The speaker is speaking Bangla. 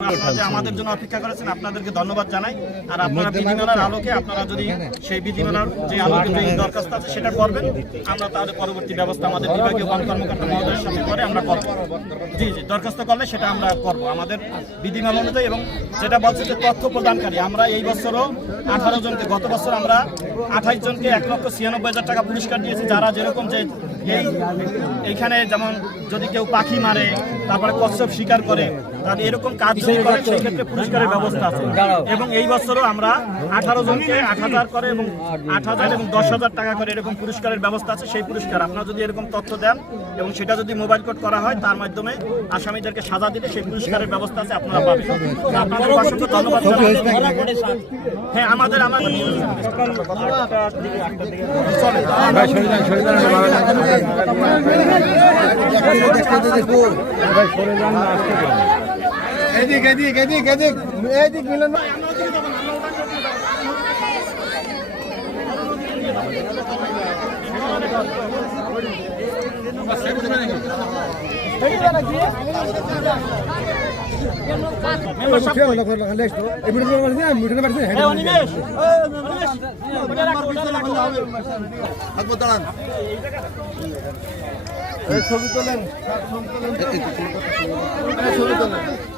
আমাদের জন্য অপেক্ষা করেছেন আপনাদেরকে ধন্যবাদ জানাই। আর আপনারা বিধিমালার আলোকে আপনারা যদি সেই বিধিমালার যে আলোকে যে দরখাস্ত আছে সেটা করবেন আমরা তাহলে পরবর্তী ব্যবস্থা আমাদের বিভাগীয় বন কর্মকর্তা মহোদয়ের সাথে করে আমরা করব। জি জি দরখাস্ত করলে সেটা আমরা করব। আমাদের বিধিমালা অনুযায়ী এবং যেটা বলছে যে তথ্য প্রদানকারী আমরা এই বছরও আঠারো জনকে গত বছর আমরা আঠাইশ জনকে এক লক্ষ ছিয়ানব্বই হাজার টাকা পুরস্কার দিয়েছি। যারা যেরকম যে এই এইখানে যেমন যদি কেউ পাখি মারে তারপরে কচ্ছপ শিকার করে তাহলে এরকম কাজ যদি করে সেই ক্ষেত্রে পুরস্কারের ব্যবস্থা আছে। এবং এই বছরও আমরা আঠারো জনকে আট হাজার করে এবং আট হাজার এবং দশ হাজার টাকা করে এরকম পুরস্কারের ব্যবস্থা আছে সেই পুরস্কার। আপনারা যদি এরকম তথ্য দেন এবং সেটা যদি মোবাইল কোড করা হয় তার মাধ্যমে আসামিদেরকে সাজা দিলে সেই পুরস্কারের ব্যবস্থা আছে আপনারা পাবেন। আপনাদের অসংখ্য ধন্যবাদ হ্যাঁ আমাদের আমাদের। চলে এদিক এদিক এদিক এদিক এদিক মিলন ছবি তোলেন ছবি তোলেন।